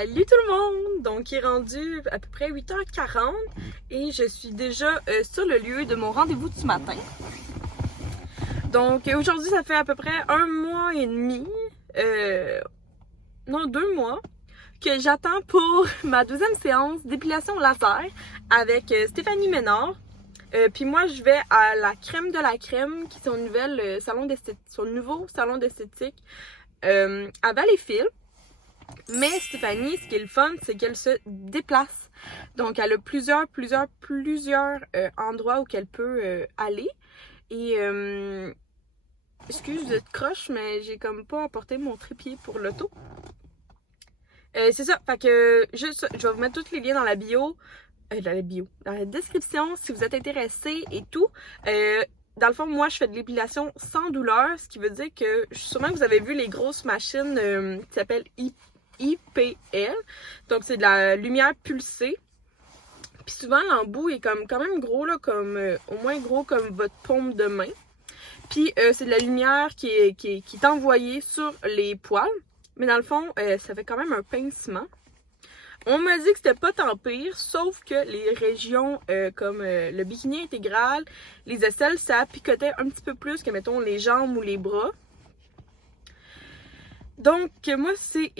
Salut tout le monde! Donc il est rendu à peu près 8h40 et je suis déjà sur le lieu de mon rendez-vous de ce matin. Donc aujourd'hui ça fait à peu près 1 mois et demi, non 2 mois, que j'attends pour ma deuxième séance d'épilation laser avec Stéphanie Ménard. Puis moi je vais à la Crème de la Crème qui est son nouveau salon d'esthétique à Valleyfield. Mais Stéphanie, ce qui est le fun, c'est qu'elle se déplace. Donc, elle a plusieurs endroits où elle peut aller. Et, excuse de croche, mais j'ai comme pas apporté mon trépied pour l'auto. C'est ça, fait que juste, je vais vous mettre tous les liens dans la bio. Dans la description, si vous êtes intéressés et tout. Dans le fond, moi, je fais de l'épilation sans douleur, ce qui veut dire que sûrement vous avez vu les grosses machines qui s'appellent IPL. Donc, c'est de la lumière pulsée. Puis souvent, l'embout est quand même gros, là, au moins gros comme votre paume de main. Puis, c'est de la lumière qui est envoyée sur les poils. Mais dans le fond, ça fait quand même un pincement. On m'a dit que c'était pas tant pire, sauf que les régions comme le bikini intégral, les aisselles, ça picotait un petit peu plus que, mettons, les jambes ou les bras. Donc, moi, c'est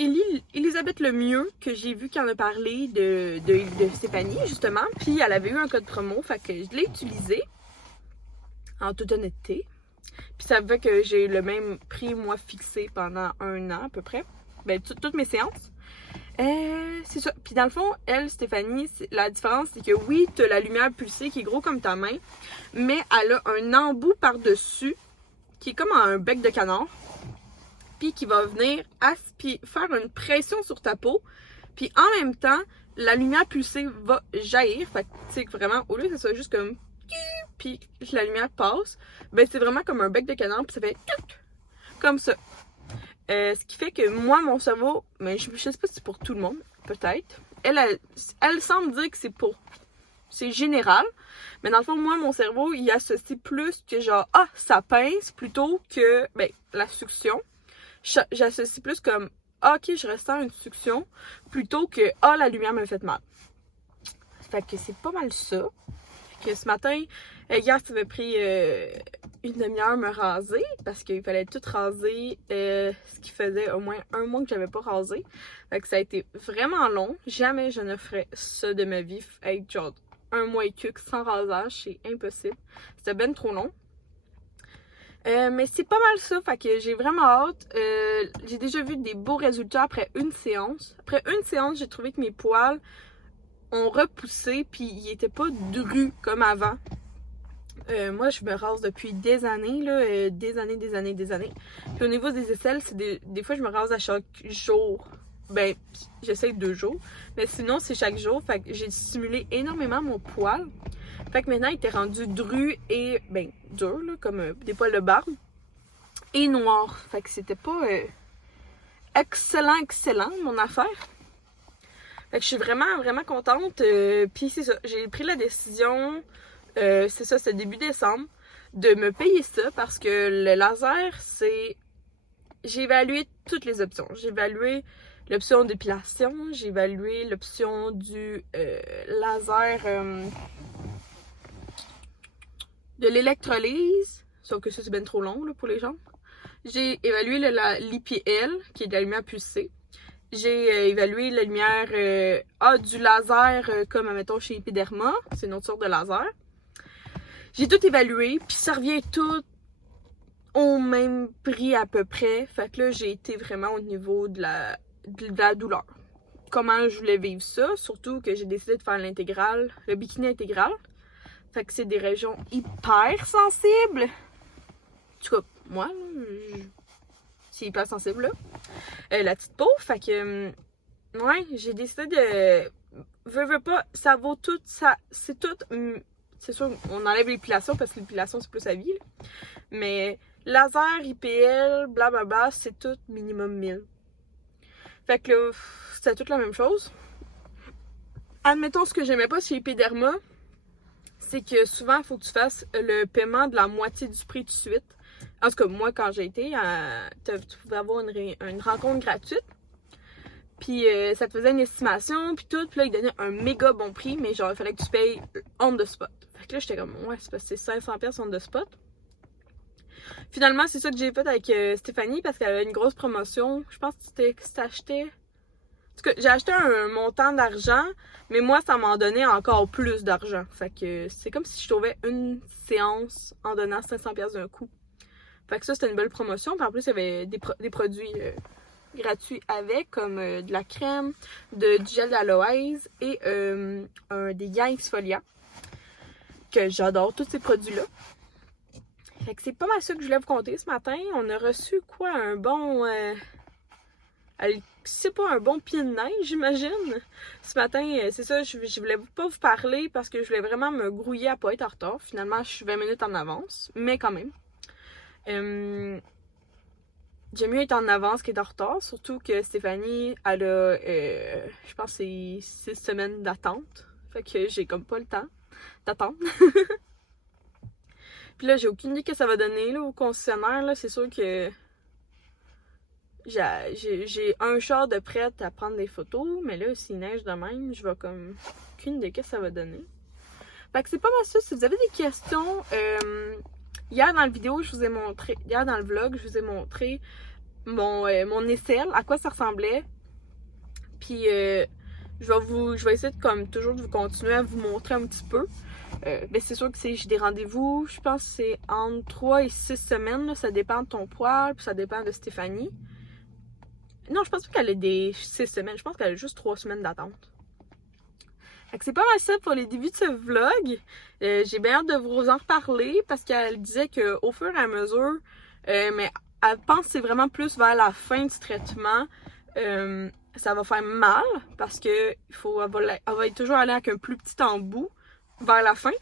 Elisabeth Lemieux que j'ai vu qui en a parlé de Stéphanie, justement. Puis, elle avait eu un code promo, fait que je l'ai utilisé, en toute honnêteté. Puis, ça fait que j'ai le même prix, moi, fixé pendant 1 an, à peu près. Ben, toutes mes séances. C'est ça. Puis, dans le fond, Stéphanie, la différence, c'est que oui, tu as la lumière pulsée qui est gros comme ta main, mais elle a un embout par-dessus qui est comme un bec de canard. Puis qui va venir faire une pression sur ta peau. Puis en même temps, la lumière pulsée va jaillir. Fait que, tu sais, vraiment, au lieu que ça soit juste comme... Puis la lumière passe, ben c'est vraiment comme un bec de canard. Puis ça fait... Comme ça. Ce qui fait que moi, mon cerveau... Mais je sais pas si c'est pour tout le monde. Peut-être. Elle semble dire que c'est général. Mais dans le fond, moi, mon cerveau, il associe plus que genre... Ah, ça pince plutôt que... Ben, la succion. J'associe plus comme ok, je ressens une succion plutôt que la lumière me fait mal. Fait que c'est pas mal ça. Fait que ce matin, hier, ça m'a pris une demi-heure me raser parce qu'il fallait tout raser, ce qui faisait au moins 1 mois que j'avais pas rasé. Fait que ça a été vraiment long. Jamais je ne ferais ça de ma vie, être genre 1 mois et quelques sans rasage, c'est impossible. C'était ben trop long. Mais c'est pas mal ça, fait que j'ai vraiment hâte. J'ai déjà vu des beaux résultats après une séance. Après une séance, j'ai trouvé que mes poils ont repoussé, puis ils étaient pas drus comme avant. Moi, je me rase depuis des années, là, des années. Puis au niveau des aisselles, c'est des fois, je me rase à chaque jour. Ben, j'essaye 2 jours. Mais sinon, c'est chaque jour, fait que j'ai stimulé énormément mon poil. Fait que maintenant, il était rendu dru et, ben, dur, là, comme des poils de barbe. Et noir. Fait que c'était pas excellent, mon affaire. Fait que je suis vraiment contente. Puis c'est ça, j'ai pris la décision, c'est ça, c'est début décembre, de me payer ça parce que le laser, c'est... J'ai évalué toutes les options. J'ai évalué l'option d'épilation, j'ai évalué l'option du laser... de l'électrolyse, sauf que ça c'est bien trop long là, pour les gens. J'ai évalué l'IPL, qui est de la lumière pulsée. J'ai évalué la lumière du laser, comme admettons chez Epiderma, c'est une autre sorte de laser. J'ai tout évalué, puis ça revient tout au même prix à peu près. Fait que là, j'ai été vraiment au niveau de la douleur. Comment je voulais vivre ça, surtout que j'ai décidé de faire l'intégrale, le bikini intégral. Fait que c'est des régions hyper sensibles. En tout cas, moi, c'est hyper sensible, là. La petite peau, fait que... ouais, j'ai décidé de... Veux pas, ça vaut tout, ça... C'est tout... C'est sûr, on enlève l'épilation parce que l'épilation, c'est plus à vie, là. Mais laser, IPL, blablabla, c'est tout minimum 1000. Fait que là, c'est toute la même chose. Admettons, ce que j'aimais pas chez Epiderma, c'est que souvent, il faut que tu fasses le paiement de la moitié du prix tout de suite. En tout cas, moi, quand j'ai été, tu pouvais avoir une rencontre gratuite. Puis ça te faisait une estimation, puis tout. Puis là, ils donnaient un méga bon prix, mais genre, il fallait que tu payes on the spot. Fait que là, j'étais comme, ouais, c'est parce que c'est 500$ on the spot. Finalement, c'est ça que j'ai fait avec Stéphanie, parce qu'elle avait une grosse promotion. Je pense que c'était acheté. En tout cas, j'ai acheté un montant d'argent, mais moi, ça m'en donnait encore plus d'argent. Fait que c'est comme si je trouvais une séance en donnant 500$ d'un coup. Fait que ça, c'était une belle promotion. Puis en plus, il y avait des produits gratuits avec, comme de la crème, du gel d'aloès et des gants exfoliants. Que j'adore, tous ces produits-là. Fait que c'est pas mal ça que je voulais vous conter ce matin. On a reçu quoi? Un bon... c'est pas un bon pied de neige, j'imagine. Ce matin, c'est ça, je voulais pas vous parler parce que je voulais vraiment me grouiller à pas être en retard. Finalement, je suis 20 minutes en avance, mais quand même. J'aime mieux être en avance qu'être en retard, surtout que Stéphanie, elle a, je pense, c'est 6 semaines d'attente. Fait que j'ai comme pas le temps d'attendre. Puis là, j'ai aucune idée que ça va donner là, au concessionnaire. Là, c'est sûr que j'ai un char de prête à prendre des photos, mais là, s'il neige de même, je vais comme aucune idée que ça va donner. Fait que c'est pas mal ça. Si vous avez des questions, hier dans la vidéo, je vous ai montré, hier dans le vlog, je vous ai montré mon aisselle, à quoi ça ressemblait. Puis je vais essayer de, comme toujours de vous continuer à vous montrer un petit peu. Ben c'est sûr que j'ai des rendez-vous, je pense que c'est entre 3 et 6 semaines, là, ça dépend de ton poil, puis ça dépend de Stéphanie. Non, je pense pas qu'elle ait des 6 semaines, je pense qu'elle a juste 3 semaines d'attente. Fait que c'est pas mal ça pour les débuts de ce vlog. J'ai bien hâte de vous en reparler parce qu'elle disait qu'au fur et à mesure, mais elle pense que c'est vraiment plus vers la fin du traitement, ça va faire mal parce que elle va toujours aller avec un plus petit embout vers la fin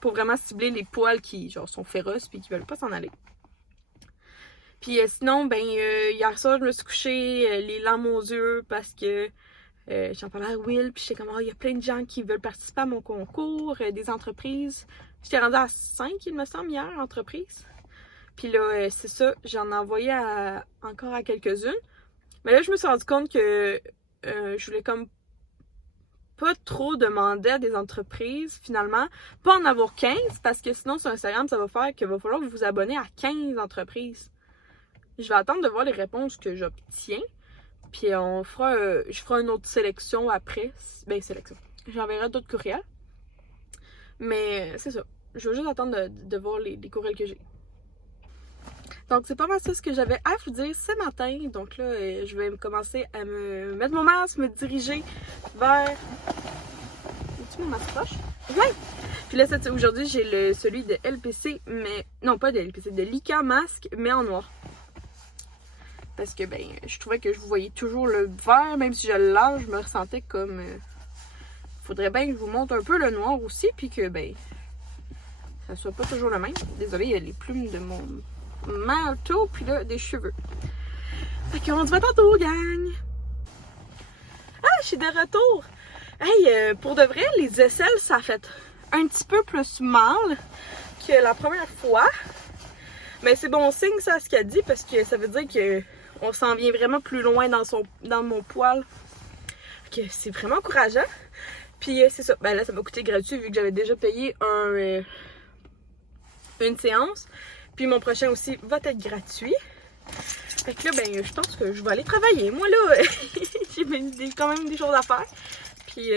pour vraiment cibler les poils qui genre sont féroces puis qui veulent pas s'en aller. Puis sinon, ben hier soir, je me suis couchée les larmes aux yeux parce que j'en parlais à Will, puis j'étais comme, il y a plein de gens qui veulent participer à mon concours, des entreprises. J'étais rendue à 5, il me semble, hier, entreprises. Puis là, c'est ça, j'en ai envoyé encore à quelques-unes. Mais là, je me suis rendu compte que je voulais comme pas trop demander à des entreprises, finalement. Pas en avoir 15, parce que sinon, sur Instagram, ça va faire qu'il va falloir vous abonner à 15 entreprises. Je vais attendre de voir les réponses que j'obtiens. Puis je ferai une autre sélection après. Ben, sélection. J'enverrai d'autres courriels. Mais c'est ça. Je veux juste attendre de voir les courriels que j'ai. Donc, c'est pas mal ça ce que j'avais à vous dire ce matin. Donc là, je vais commencer à me mettre mon masque, me diriger vers... Est-tu mon masque proche? Ouais! Puis là, aujourd'hui, j'ai celui de LPC, mais... Non, pas de LPC, de Lika masque, mais en noir. Parce que, ben, je trouvais que je vous voyais toujours le vert, même si je le lave, je me ressentais comme... faudrait bien que je vous montre un peu le noir aussi, puis que, ben, ça soit pas toujours le même. Désolée, il y a les plumes de mon manteau, puis là, des cheveux. Fait qu'on se voit tantôt, gang! Ah, je suis de retour! Hey, pour de vrai, les aisselles, ça a fait un petit peu plus mal que la première fois. Mais c'est bon signe, ça, ce qu'elle dit, parce que ça veut dire que on s'en vient vraiment plus loin dans mon poil. Fait que c'est vraiment encourageant. Puis c'est ça. Ben là, ça m'a coûté gratuit vu que j'avais déjà payé une séance. Puis mon prochain aussi va être gratuit. Fait que là, ben, je pense que je vais aller travailler. Moi, là, j'ai quand même des choses à faire. Puis,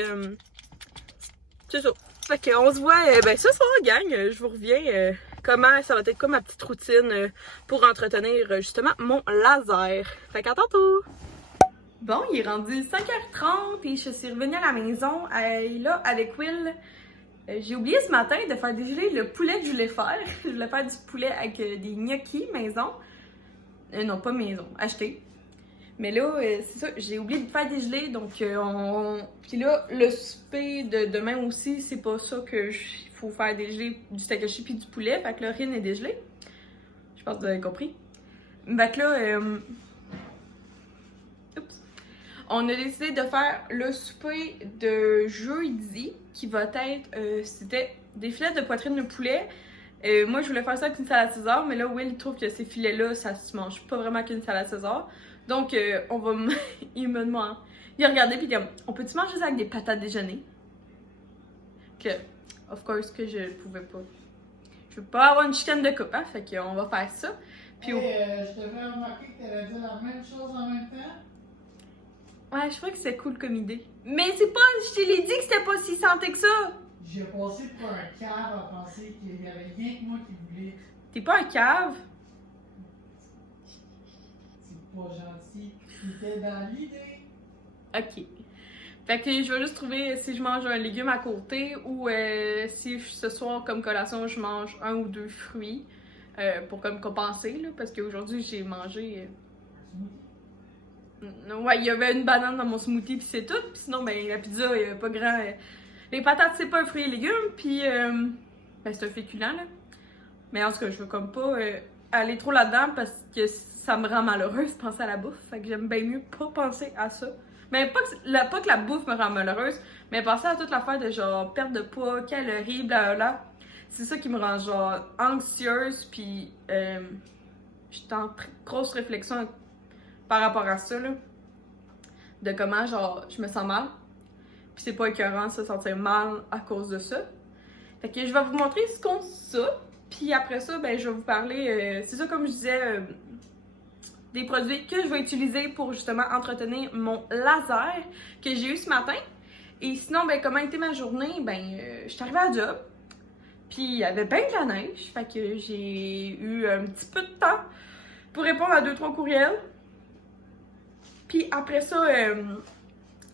c'est ça. Fait qu'on se voit, ben, ce soir, gang. Je vous reviens. Comment ça va être comme ma petite routine pour entretenir justement mon laser. Fait qu'à tantôt! Bon, il est rendu 5h30 et je suis revenue à la maison. Là, avec Will, j'ai oublié ce matin de faire dégeler le poulet que je voulais faire. Je voulais faire du poulet avec des gnocchis maison. Non, pas maison, acheté. Mais là, c'est ça, j'ai oublié de faire dégeler, donc Puis là, le souper de demain aussi, c'est pas ça que il faut faire dégeler du steak haché puis du poulet, fait que le rien est dégelé. Je pense que vous avez compris. Fait que là, on a décidé de faire le souper de jeudi, qui va être, c'était des filets de poitrine de poulet. Moi, je voulais faire ça avec une salade César, mais là, Will trouve que ces filets-là, ça se mange pas vraiment qu'une salade César. Donc, il Il a regardé, puis comme, on peut-tu manger ça avec des patates déjeuner? Que, of course, que je pouvais pas. Je veux pas avoir une chicane de couple, hein? Fait qu'on va faire ça. Puis je te fais remarquer que t'allais dire la même chose en même temps. Ouais, je trouvais que c'était cool comme idée. Mais c'est pas, je te l'ai dit que c'était pas si santé que ça! J'ai passé pour un cave à penser qu'il y avait rien que moi qui voulais. T'es pas un cave? C'est pas gentil. C'était dans l'idée. Ok. Fait que je vais juste trouver si je mange un légume à côté ou si ce soir, comme collation, je mange 1 ou 2 fruits pour comme compenser, là, parce qu'aujourd'hui, j'ai mangé... Ouais, il y avait une banane dans mon smoothie puis c'est tout. Puis sinon, ben la pizza, il y avait pas grand... Les patates, c'est pas un fruit et légume, puis ben c'est un féculent, là. Mais en tout cas, je veux comme pas aller trop là-dedans parce que ça me rend malheureuse de penser à la bouffe. Fait que j'aime bien mieux pas penser à ça. Mais pas que la bouffe me rend malheureuse, mais penser à toute l'affaire de genre perte de poids, calories, blablabla. C'est ça qui me rend genre anxieuse, puis je suis en grosse réflexion par rapport à ça, là. De comment genre je me sens mal. Puis c'est pas écœurant de se sentir mal à cause de ça. Fait que je vais vous montrer ce qu'on ça. Puis après ça, ben je vais vous parler, c'est ça comme je disais, des produits que je vais utiliser pour justement entretenir mon laser que j'ai eu ce matin. Et sinon, ben comment était ma journée? Ben, je suis arrivée à la job, puis il y avait bien de la neige, fait que j'ai eu un petit peu de temps pour répondre à 2-3 courriels. Puis après ça,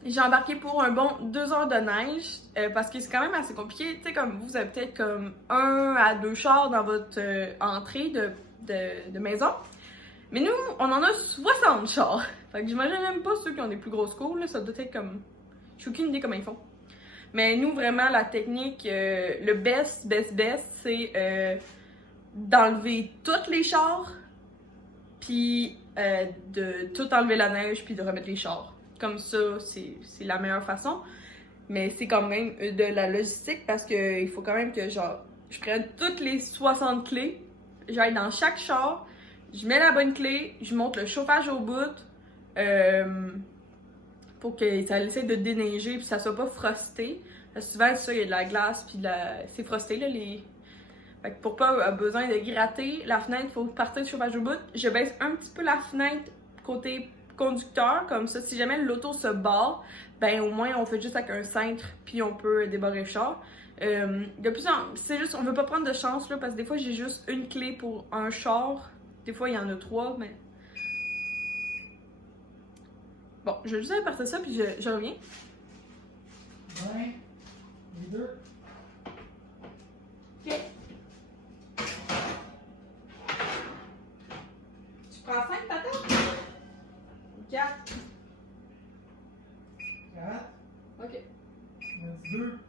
j'ai embarqué pour un bon 2 heures de neige parce que c'est quand même assez compliqué. Tu sais, comme vous avez peut-être comme 1 à 2 chars dans votre entrée de maison. Mais nous, on en a 60 chars. Fait que j'imagine même pas ceux qui ont des plus grosses cours, là, ça doit être comme... J'ai aucune idée comment ils font. Mais nous, vraiment, la technique, le best, c'est d'enlever tous les chars, puis de tout enlever la neige, puis de remettre les chars. Comme ça, c'est la meilleure façon. Mais c'est quand même de la logistique parce que il faut quand même que genre je prenne toutes les 60 clés, j'aille dans chaque char, je mets la bonne clé, je monte le chauffage au bout pour que ça essaie de déneiger puis ça soit pas frosté. Parce que souvent ça, il y a de la glace puis c'est frosté là les. Fait que pour pas avoir besoin de gratter la fenêtre, il faut partir du chauffage au bout. Je baisse un petit peu la fenêtre côté conducteur, comme ça, si jamais l'auto se barre, ben au moins on fait juste avec un cintre, puis on peut débarrer le char. De plus en c'est juste, on veut pas prendre de chance là, parce que des fois j'ai juste une clé pour un char, des fois il y en a 3, mais. Bon, je vais juste aller partir ça, puis je reviens. Ouais, les deux. Ok. Tu prends 5 patates? 4. 4. Ok. On a dit 2.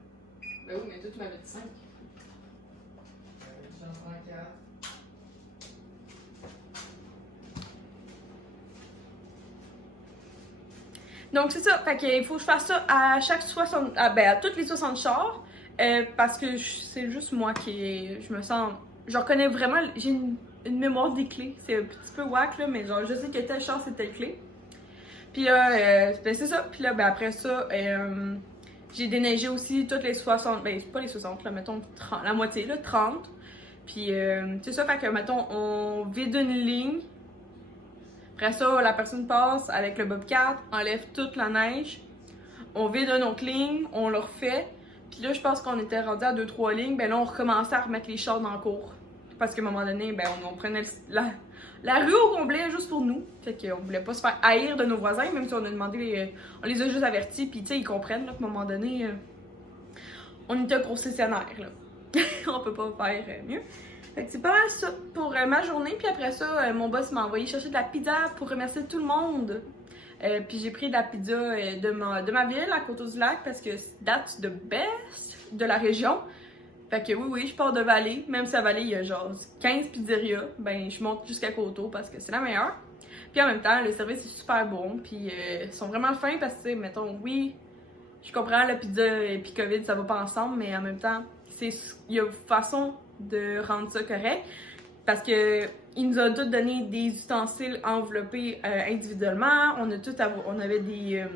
Ben oui, mais toi tu m'avais dit 5. J'en prends 4. Donc c'est ça, fait qu'il faut que je fasse ça à chaque 60, à toutes les 60 chars, parce que c'est juste moi qui, je me sens, je reconnais vraiment, j'ai une mémoire des clés, c'est un petit peu whack là, mais genre je sais que tel char c'est telle clé. Puis là, ben c'est ça, puis là, ben après ça, j'ai déneigé aussi toutes les 60, ben pas les 60 là, mettons 30, la moitié là, 30. Puis c'est ça, fait que mettons, on vide une ligne. Après ça, la personne passe avec le bobcat, enlève toute la neige, on vide une autre ligne, on le refait. Puis là, je pense qu'on était rendu à 2-3 lignes, ben là, on recommençait à remettre les chars dans le cours. Parce qu'à un moment donné, ben on prenait la rue au complet juste pour nous. Fait qu'on voulait pas se faire haïr de nos voisins, même si on a demandé, on les a juste avertis, puis tu sais, ils comprennent là, qu'à un moment donné, on était concessionnaire là. On peut pas faire mieux. Fait que c'est pas mal ça pour ma journée. Puis après ça, mon boss m'a envoyé chercher de la pizza pour remercier tout le monde. Puis j'ai pris de la pizza de ma ville, à Coteau-du-Lac, parce que that's the best de la région. Fait que oui, je pars de Vallée. Même si à Vallée, il y a genre 15 pizzerias, ben je monte jusqu'à Coteau parce que c'est la meilleure. Puis en même temps, le service est super bon. Puis ils sont vraiment fins parce que, mettons, oui, je comprends la pizza et puis COVID, ça va pas ensemble, mais en même temps, il y a une façon de rendre ça correct parce que il nous a tous donné des ustensiles enveloppés individuellement. On avait des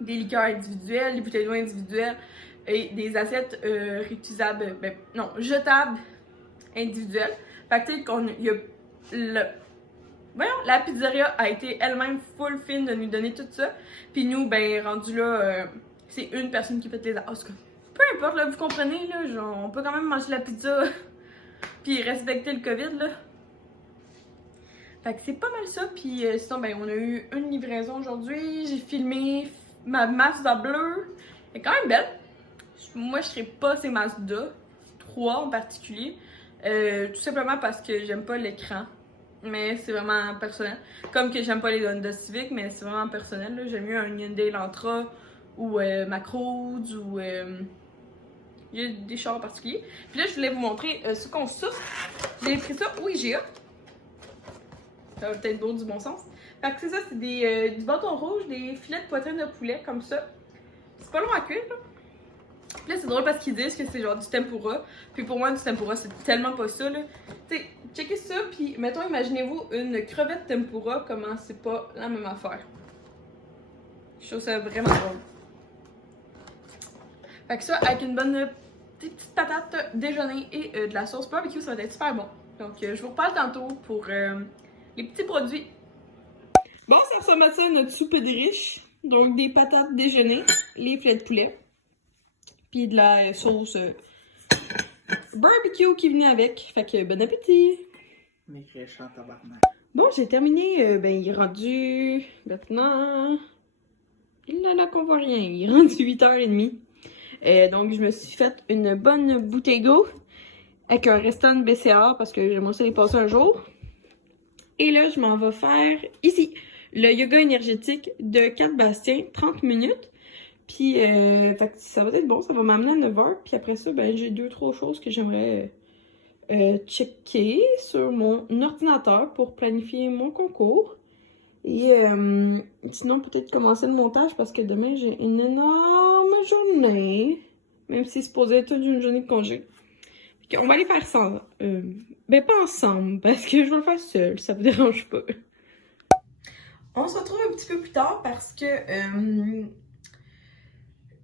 des liqueurs individuelles, des bouteilles d'eau individuelles et des assiettes réutilisables, ben non, jetables individuelles. Fait que tu sais, il y a voyons, la pizzeria a été elle-même full fine de nous donner tout ça. Puis nous, ben rendu là, c'est une personne qui fait les asques. Peu importe, là, vous comprenez, là, genre, on peut quand même manger la pizza puis respecter le COVID, là. Fait que c'est pas mal ça, puis sinon, ben, on a eu une livraison aujourd'hui, j'ai filmé ma Mazda bleue, elle est quand même belle. Moi, je serais pas ces Mazda, 3 en particulier, tout simplement parce que j'aime pas l'écran, mais c'est vraiment personnel. Comme que j'aime pas les Honda Civic, mais c'est vraiment personnel, là. J'aime mieux un Hyundai Elantra ou Macroz ou... il y a des chars en particulier. Puis là, je voulais vous montrer ce qu'on souffle. J'ai pris ça au IGA. Ça va peut-être beau du bon sens. Fait que c'est ça, c'est du bâton rouge, des filets de poitrine de poulet comme ça. C'est pas long à cuire, là. Puis là, c'est drôle parce qu'ils disent que c'est genre du tempura. Puis pour moi, du tempura, c'est tellement pas ça, là. Tu sais, checkez ça, puis mettons, imaginez-vous une crevette tempura, comment c'est pas la même affaire. Je trouve ça vraiment drôle. Fait que ça, avec une bonne petite patate déjeuner et de la sauce barbecue, ça va être super bon. Donc, je vous reparle tantôt pour les petits produits. Bon, ça ressemble à ça, notre soupe des riches. Donc, des patates déjeuner, les filets de poulet, puis de la sauce barbecue qui venait avec. Fait que, bon appétit! Les riches en tabarnak. Bon, j'ai terminé. Ben, il est rendu maintenant... Il en a qu'on voit rien. Il est rendu 8h30. Donc, je me suis fait une bonne bouteille d'eau avec un restant de BCA parce que j'aimerais ça les passer un jour. Et là, je m'en vais faire ici le yoga énergétique de 4 Bastien, 30 minutes. Puis, fait que ça va être bon, ça va m'amener à 9h. Puis après ça, ben, j'ai 2-3 choses que j'aimerais checker sur mon ordinateur pour planifier mon concours. Et sinon, peut-être commencer le montage parce que demain, j'ai une énorme journée. Même si c'est supposé être une journée de congé. On va aller faire ça. Ben, pas ensemble, parce que je vais le faire seule. Ça vous dérange pas. On se retrouve un petit peu plus tard parce que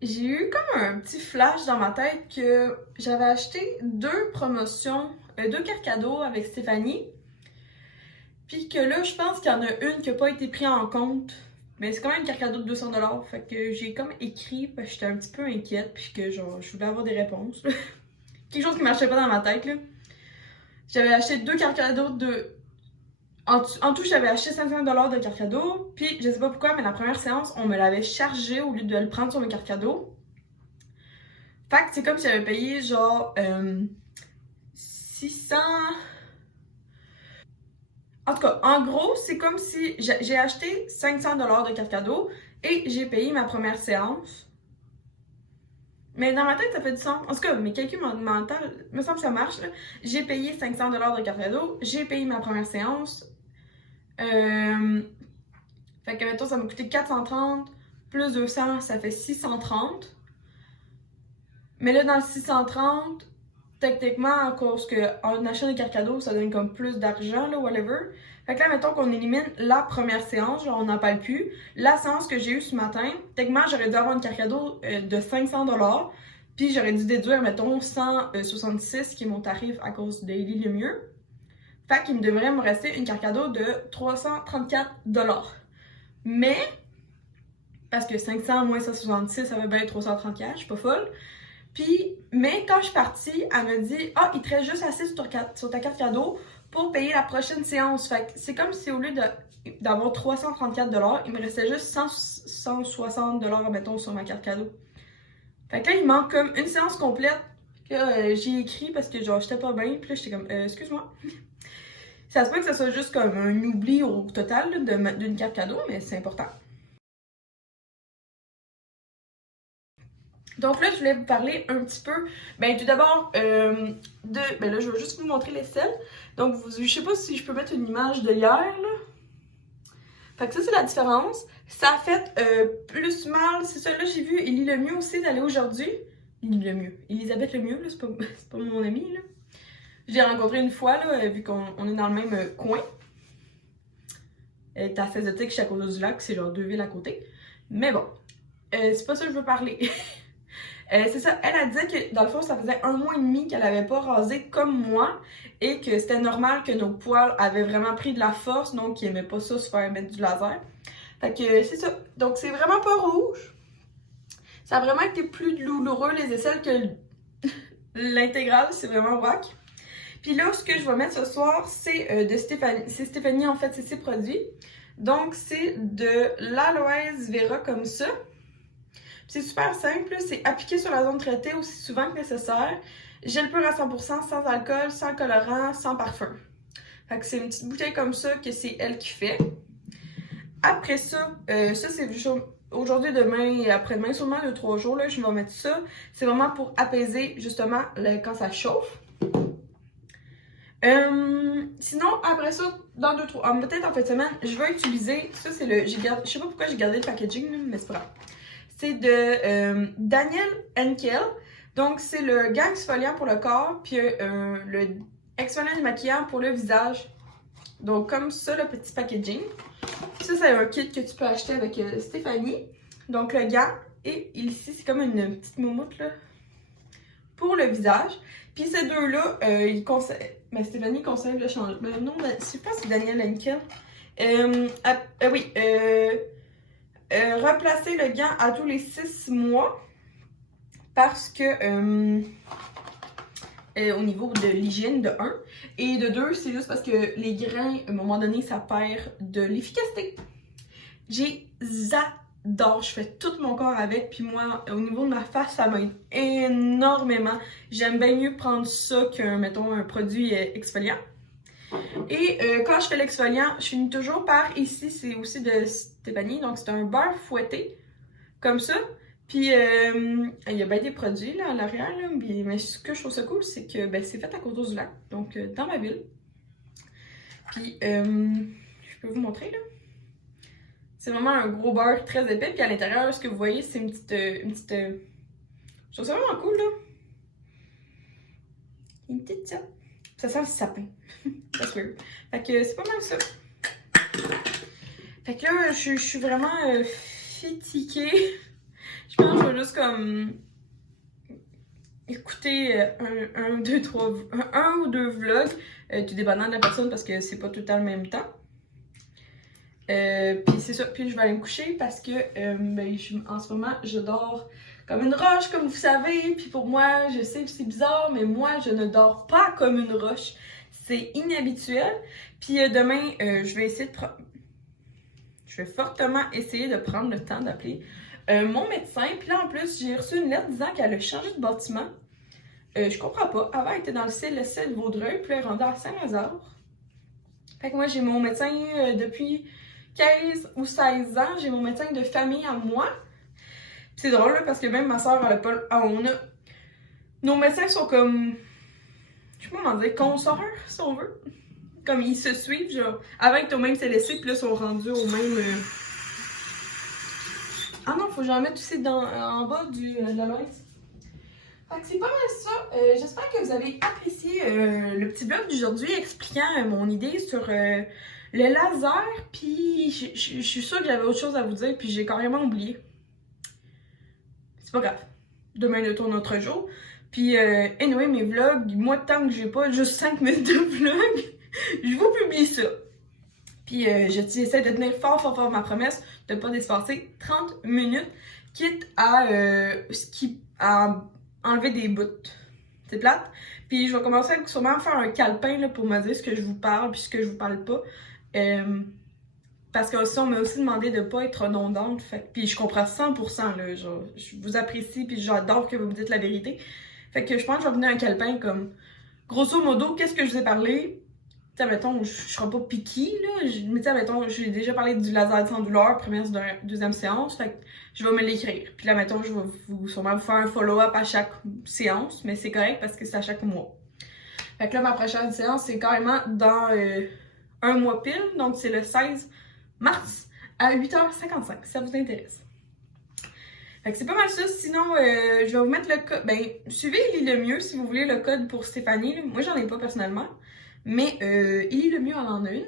j'ai eu comme un petit flash dans ma tête que j'avais acheté 2 promotions, 2 cartes cadeaux avec Stéphanie. Puis que là, je pense qu'il y en a une qui n'a pas été prise en compte. Mais c'est quand même une carte cadeau de 200$. Fait que j'ai comme écrit parce que j'étais un petit peu inquiète. Puis que genre, je voulais avoir des réponses. Quelque chose qui marchait pas dans ma tête, là. J'avais acheté 2 cartes cadeaux de... En tout, j'avais acheté 500$ de cartes cadeaux. Puis je sais pas pourquoi, mais la première séance, on me l'avait chargé au lieu de le prendre sur mes cartes cadeaux. Fait que c'est comme si j'avais payé genre 600... En tout cas, en gros, c'est comme si j'ai acheté 500$ de cartes cadeaux et j'ai payé ma première séance. Mais dans ma tête, ça fait du sens. En tout cas, mes calculs mentaux, me semble que ça marche. J'ai payé 500$ de cartes cadeaux, j'ai payé ma première séance. Fait que, mettons, ça m'a coûté 430 plus 200, ça fait 630. Mais là, dans le 630, techniquement, à cause qu'en achetant des cartes cadeaux, ça donne comme plus d'argent, là, whatever. Fait que là, mettons qu'on élimine la première séance, genre on n'en parle plus. La séance que j'ai eue ce matin, techniquement, j'aurais dû avoir une carte cadeau de 500$. Puis j'aurais dû déduire, mettons, 166, qui est mon tarif à cause de Ellie le mieux. Fait qu'il me devrait me rester une carte cadeau de 334$. Mais, parce que 500 moins 166, ça veut bien être 334, je suis pas folle. Puis, mais quand je suis partie, elle me dit « Ah, il te reste juste assez sur ta carte cadeau pour payer la prochaine séance. » Fait que c'est comme si au lieu d'avoir 334$, il me restait juste 160$, mettons, sur ma carte cadeau. Fait que là, il manque comme une séance complète que j'ai écrit parce que genre, j'étais pas bien. Puis là, j'étais comme « Excuse-moi. » Ça se peut que ça soit juste comme un oubli au total d'une carte cadeau, mais c'est important. Donc là, je voulais vous parler un petit peu, ben tout d'abord, ben là, je vais juste vous montrer les selles. Donc, je sais pas si je peux mettre une image de hier, là. Fait que ça, c'est la différence. Ça a fait plus mal, c'est ça, là, j'ai vu Ellie le mieux aussi d'aller aujourd'hui. Ellie le mieux, Elisabeth le mieux, là, c'est pas mon amie, là. Je l'ai rencontrée une fois, là, vu qu'on est dans le même coin. Elle est à Césotique, je suis à Côte-du-Lac, c'est genre 2 villes à côté. Mais bon. c'est pas ça que je veux parler. C'est ça, elle disait que dans le fond, ça faisait 1 mois et demi qu'elle avait pas rasé comme moi et que c'était normal que nos poils avaient vraiment pris de la force, donc ils aimaient pas ça se faire mettre du laser. Fait que c'est ça. Donc c'est vraiment pas rouge. Ça a vraiment été plus douloureux les aisselles que l'intégrale, c'est vraiment wack. Puis là, ce que je vais mettre ce soir, c'est de Stéphanie. C'est Stéphanie, en fait, c'est ses produits. Donc c'est de l'aloès vera comme ça. C'est super simple, c'est appliqué sur la zone traitée aussi souvent que nécessaire. Gel pur à 100%, sans alcool, sans colorant, sans parfum. Fait que c'est une petite bouteille comme ça que c'est elle qui fait. Après ça, ça c'est aujourd'hui, demain et après-demain, sûrement 2-3 jours, là, je vais mettre ça. C'est vraiment pour apaiser justement quand ça chauffe. Sinon, après ça, dans 2-3, peut-être en fin de semaine, je vais utiliser, ça c'est le, je sais pas pourquoi j'ai gardé le packaging, là, mais c'est pas grave. C'est de Daniel Henkel. Donc, c'est le gant exfoliant pour le corps, puis le exfoliant démaquillant pour le visage. Donc, comme ça, le petit packaging. Ça, c'est un kit que tu peux acheter avec Stéphanie. Donc, le gant. Et ici, c'est comme une petite moumoute, là, pour le visage. Puis ces deux-là, Stéphanie conseille le changer. Mais non, je sais pas si c'est Daniel Henkel. Oui, replacer le gant à tous les 6 mois parce que au niveau de l'hygiène de 1 et de 2 c'est juste parce que les grains à un moment donné ça perd de l'efficacité. J'adore, je fais tout mon corps avec, puis moi au niveau de ma face ça m'aide énormément. J'aime bien mieux prendre ça qu'un mettons un produit exfoliant. Et quand je fais l'exfoliant, je finis toujours par, ici c'est aussi de Stéphanie, donc c'est un beurre fouetté, comme ça. Puis il y a bien des produits là à l'arrière, mais ce que je trouve ça cool, c'est que c'est fait à Coteau-du-Lac, donc dans ma ville. Puis je peux vous montrer là. C'est vraiment un gros beurre très épais, puis à l'intérieur, ce que vous voyez, c'est une petite... Je trouve ça vraiment cool là. Une petite ça. Ça sent le sapin. That's weird. Fait que c'est pas mal ça. Fait que là, je suis vraiment fatiguée. Je pense que je vais juste comme écouter un ou deux vlogs, tout dépendant de la personne parce que c'est pas tout le temps le même temps. Puis c'est ça, puis je vais aller me coucher parce que en ce moment je dors comme une roche, comme vous savez. Puis pour moi, je sais que c'est bizarre, mais moi je ne dors pas comme une roche. C'est inhabituel. Puis demain, je vais fortement essayer de prendre le temps d'appeler mon médecin. Puis là en plus, j'ai reçu une lettre disant qu'elle a changé de bâtiment. Je comprends pas. Avant, elle était dans le CLSC de Vaudreuil, puis elle est rendue à Saint-Lazare. Fait que moi, j'ai mon médecin depuis 15 ou 16 ans. J'ai mon médecin de famille à moi. Puis c'est drôle, là, parce que même ma soeur, elle a pas... Nos médecins sont comme... Je sais pas comment dire, consoeurs, si on veut. Comme ils se suivent, genre... Avant, ils étaient au même CLSC, puis là, ils sont rendus au même... Ah non, faut que j'en mette aussi en bas de la lance. Fait que c'est pas mal ça. J'espère que vous avez apprécié le petit blog d'aujourd'hui expliquant mon idée sur le laser. Puis je suis sûre que j'avais autre chose à vous dire, puis j'ai carrément oublié. C'est pas grave. Demain est un autre jour. Puis anyway, mes vlogs, moi tant que j'ai pas juste 5 minutes de vlog, je vous publie ça. Puis j'essaie de tenir fort ma promesse de ne pas dépasser 30 minutes, quitte à enlever des bouts. C'est plate. Puis je vais commencer à sûrement faire un calepin là, pour me dire ce que je vous parle puis ce que je vous parle pas. Parce que aussi, on m'a aussi demandé de pas être redondante. Puis je comprends 100%. Là, genre, je vous apprécie puis j'adore que vous me dites la vérité. Fait que je pense que je vais venir un calepin comme grosso modo, qu'est-ce que je vous ai parlé? Tu sais, mettons, je serai pas piquée, là. Mais tu sais, mettons, j'ai déjà parlé du laser sans douleur, première, deuxième séance. Fait que je vais me l'écrire. Puis là, mettons, je vais sûrement vous faire un follow-up à chaque séance. Mais c'est correct parce que c'est à chaque mois. Fait que là, ma prochaine séance, c'est carrément dans un mois pile. Donc, c'est le 16 mars à 8h55, si ça vous intéresse. Fait que c'est pas mal ça. Sinon, je vais vous mettre le code. Ben, suivez Élie Lemieux si vous voulez le code pour Stéphanie. Là. Moi, j'en ai pas personnellement. Mais Élie Lemieux, elle en a une.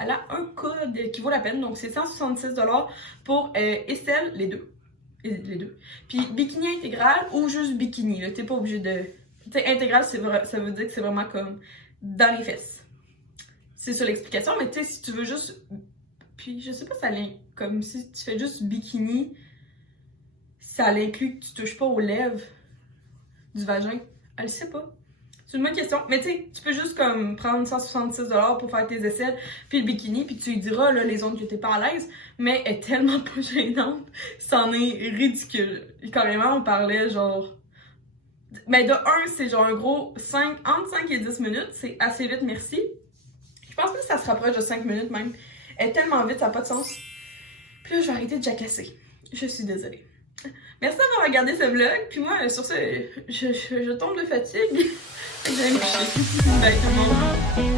Elle a un code qui vaut la peine. Donc, c'est 166$ pour Estelle, les deux. Les deux. Puis bikini intégral ou juste bikini, là. T'es pas obligé de... Tu sais, intégral, ça veut dire que c'est vraiment comme dans les fesses. C'est ça l'explication, mais tu sais, si tu veux juste... Puis je sais pas, ça l'inclut... Comme si tu fais juste bikini, ça l'inclut que tu touches pas aux lèvres du vagin. Elle sait pas. C'est une bonne question. Mais tu sais, tu peux juste comme prendre 166$ pour faire tes aisselles, puis le bikini, puis tu lui diras, là, les zones que t'es pas à l'aise, mais elle est tellement pas gênante, c'en est ridicule. Carrément, on parlait genre... Mais de 1, c'est genre un gros entre 5 et 10 minutes, c'est assez vite, merci. Je pense que ça se rapproche de 5 minutes même. Elle est tellement vite, ça n'a pas de sens. Puis là, je vais arrêter de jacasser. Je suis désolée. Merci d'avoir regardé ce vlog, puis moi, sur ce, je tombe de fatigue. Je vais me coucher. Bye tout le monde.